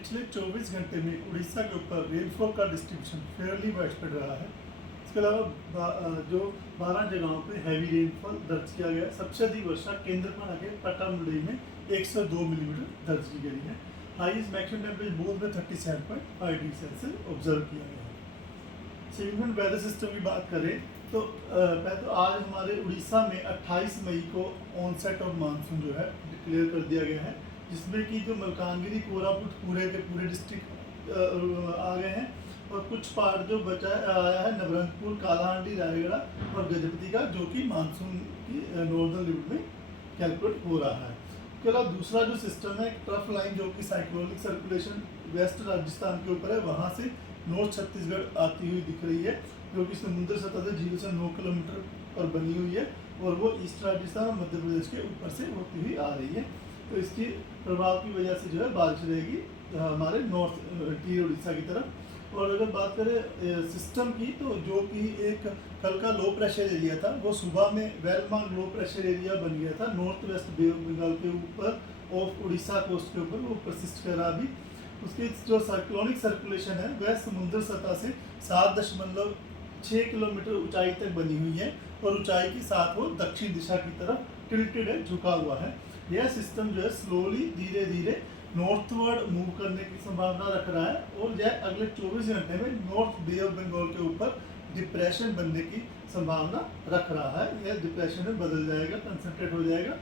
पिछले 24 घंटे में उड़ीसा के ऊपर रेनफॉल का डिस्ट्रीब्यूशन फेयरली वाइडस्प्रेड रहा है। इसके अलावा जो 12 जगहों पे हैवी रेनफॉल दर्ज किया गया है। सबसे अधिक वर्षा केंद्रपाड़ा के पटामुंडई में 102 मिलीमीटर दर्ज की गई है। हाईएस्ट मैक्सिमम टेम्परेचर बोध में 37.5 डिग्री सेल्सियस ऑब्जर्व किया गया है। सिग्निफिकेंट वेदर सिस्टम की बात करें तो पहले तो आज हमारे उड़ीसा में 28 मई को ऑनसेट ऑफ मानसून जो है डिक्लेयर कर दिया गया है, जिसमें कि जो मलकानगिरी कोरापुट पूरे के पूरे डिस्ट्रिक्ट आ गए हैं और कुछ पार्ट जो बचा आया है नवरंगपुर, कालाहांडी, रायगढ़ और गजपति का, जो कि मानसून की नॉर्दर्न लिमिट में कैलकुलेट हो रहा है। इसके अलावा दूसरा जो सिस्टम है ट्रफ लाइन, जो कि साइक्लोनिक सर्कुलेशन वेस्ट राजस्थान के ऊपर है, वहाँ से नॉर्थ छत्तीसगढ़ आती हुई दिख रही है, जो कि समुद्र सतह से झील से 9 किलोमीटर पर बनी हुई है और वो ईस्ट राजस्थान और मध्य प्रदेश के ऊपर से होती हुई आ रही है। तो इसकी प्रभाव की वजह से जो है बारिश रहेगी हमारे नॉर्थ इंटीरियर उड़ीसा की तरफ। और अगर बात करें सिस्टम की, तो जो कि एक कल का लो प्रेशर एरिया था, वो सुबह में well marked low pressure area बन गया था north west bay of Bengal के ऊपर ऑफ उड़ीसा कोस्ट के ऊपर, वो परसिस्ट कर रहा अभी। उसकी जो साइक्लोनिक सर्कुलेशन है वह समुद्र सतह से 7.6 किलोमीटर ऊंचाई तक बनी हुई है और ऊंचाई के साथ वो दक्षिण दिशा की तरफ टिल्टेड है, झुका हुआ है। यह सिस्टम जो है स्लोली धीरे धीरे नॉर्थवर्ड मूव करने की संभावना रख रहा है और यह अगले 24 घंटे में नॉर्थ बे ऑफ बंगाल के ऊपर डिप्रेशन बनने की संभावना रख रहा है। यह डिप्रेशन में बदल जाएगा, कंसंट्रेट हो जाएगा।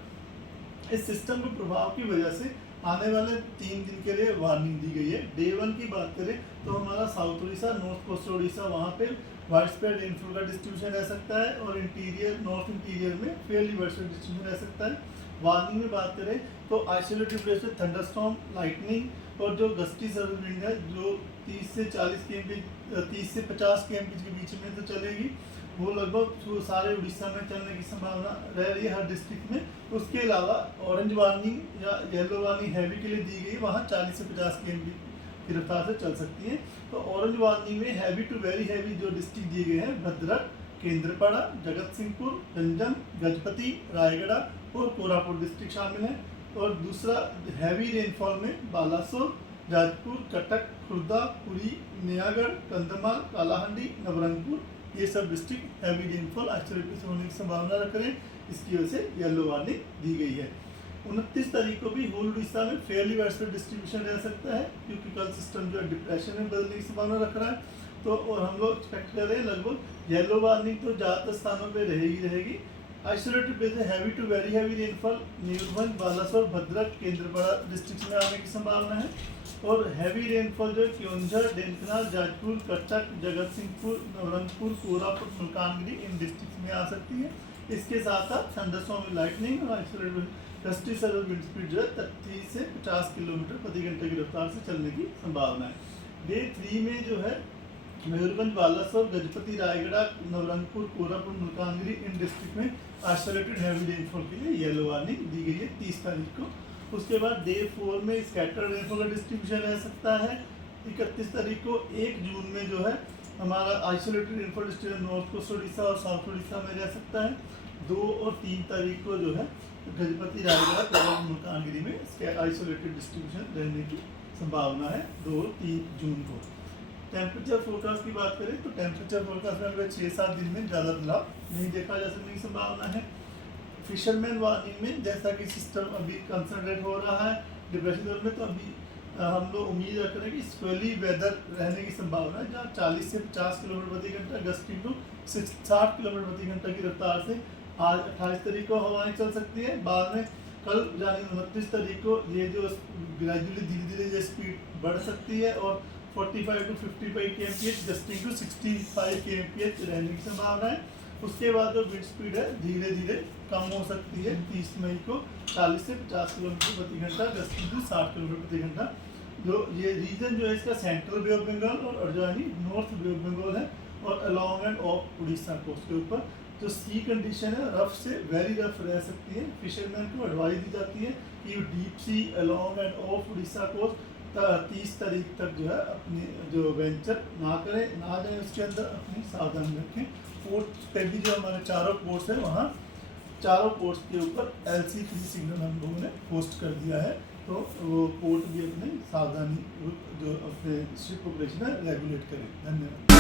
इस सिस्टम के प्रभाव की वजह से आने वाले 3 दिन के लिए वार्निंग दी गई है। डे 1 की बात करें तो हमारा south Orissa, north coast Orissa, वहाँ पे वाइडस्प्रेड रेनफॉल का डिस्ट्रीब्यूशन रह सकता है और इंटीरियर नॉर्थ इंटीरियर में फेयरली वाइडस्प्रेड डिस्ट्रीब्यूशन रह सकता है। वार्निंग में बात करें तो आइसोलेटेड प्लेस में थंडरस्टॉर्म, लाइटनिंग और जो गस्टी सर्विस विंड है जो 30 से 40 kmph 30 से 50 kmph के बीच में तो चलेगी, वो लगभग सारे उड़ीसा में चलने की संभावना रह रही है हर डिस्ट्रिक्ट में। उसके अलावा ऑरेंज वार्निंग या येलो वार्निंग हैवी के लिए दी गई, वहाँ 40 से 50 kmph की रफ्तार से चल सकती है। तो ऑरेंज वार्निंग में हैवी टू वेरी हैवी जो डिस्ट्रिक्ट दिए गए हैं भद्रक, केंद्रपाड़ा, जगत सिंहपुर, गंजम, गजपति, रायगढ़ और कोरापुट डिस्ट्रिक्ट शामिल है। और दूसरा हैवी रेनफॉल में बालासोर, जाजपुर, कटक, खुर्दा, पुरी, नयागढ़, कंधमाल, कालाहांडी, नवरंगपुर, ये सब डिस्ट्रिक्ट हैवी रेनफॉल आइसोलेटेड होने की संभावना रख रहे हैं। इसकी वजह से येलो वार्निंग दी गई है। 29 तारीख को भी होल उड़ीसा में फेयरली वाइडस्प्रेड डिस्ट्रीब्यूशन रह सकता है, क्योंकि कल सिस्टम जो है डिप्रेशन में बदलने की संभावना रख रहा है। तो और हम लोग एक्सपेक्ट कर रहे हैं लगभग येलो वार्निंग तो ज़्यादातर स्थानों पर रहेगी। Isolated place heavy to very heavy rainfall Mayurbhanj, Balasore, Bhadrak, Kendrapara district में आने की संभावना है। और हैवी रेनफॉल जो है क्योंझर, ढेंकनाल, जाजपुर, कटक, जगत सिंहपुर, नवरंगपुर, कोरापुट, मलकानगिरी इन डिस्ट्रिक्ट में आ सकती है। इसके साथ साथ थंडरस्टॉर्म, लाइटनिंग और isolated gusty service wind speed जो है 30 से 50 किलोमीटर प्रति घंटे की रफ्तार से चलने की संभावना है। डे 3 में जो है मयूरभंज, बालासोर, गजपति, रायगढ़, नवरंगपुर, कोरापुट, मलकानगिरी इन डिस्ट्रिक्ट में आइसोलेटेड हैवी रेनफॉल के लिए येलो वार्निंग दी गई है 30 तारीख को। उसके बाद डे 4 में स्कैटर्ड रेनफॉल का डिस्ट्रीब्यूशन रह सकता है। 31 तारीख को 1 जून में जो है हमारा isolated rainfall distribution north coast Orissa और साउथ उड़ीसा में रह सकता है। 2 और 3 तारीख को जो है गजपति, रायगढ़, कोरापुट, मलकानगिरी में आइसोलेटेड डिस्ट्रीब्यूशन रहने की संभावना है 2 और 3 जून को। टेम्परेचर फोरकास्ट की बात करें तो टेम्परेचर फोरकास्ट में अगले 6-7 दिन में ज़्यादा बदलाव नहीं देखा जा सकने की संभावना है। फिशरमैन वार्निंग में जैसा कि सिस्टम अभी कंसंट्रेट हो रहा है डिप्रेशन जोन में, तो अभी हम लोग उम्मीद रख रहे हैं कि स्क्वेली वेदर रहने की संभावना है, जहाँ 40 से 50 किलोमीटर प्रति घंटा गस्टिंग टू 60 किलोमीटर प्रति घंटा की रफ्तार से आज 28 तारीख को हवाएं चल सकती है। बाद में कल यानी 29 तारीख को ये जो ग्रेजुअली धीरे धीरे ये स्पीड बढ़ सकती है और 45 to 55 kmph gusting to 65 kmph रहने की संभावना है। उसके बाद जो विंड स्पीड है धीरे धीरे कम हो सकती है। 30 मई को 40 से 50 किलोमीटर प्रति घंटा गस्टिंग टू 60 किलोमीटर प्रति घंटा। जो ये रीजन जो है इसका सेंट्रल बे ऑफ बंगाल और adjoining north bay of Bengal है और along and off Orissa coast के ऊपर जो सी कंडीशन है रफ से वेरी रफ रह सकती है। फिशरमैन को एडवाइस दी जाती है कि deep sea along and off Orissa coast 30 तारीख तक जो है अपनी जो वेंचर ना करें, ना जाए उसके अंदर, अपनी सावधानी रखें। पोर्ट पे भी जो हमारे चारों पोर्ट्स हैं वहाँ चारों पोर्ट्स के ऊपर LC3 सिग्नल हम लोगों ने पोस्ट कर दिया है तो वो पोर्ट भी अपने सावधानी जो अपने शिप ऑपरेशन है रेगुलेट करें। धन्यवाद।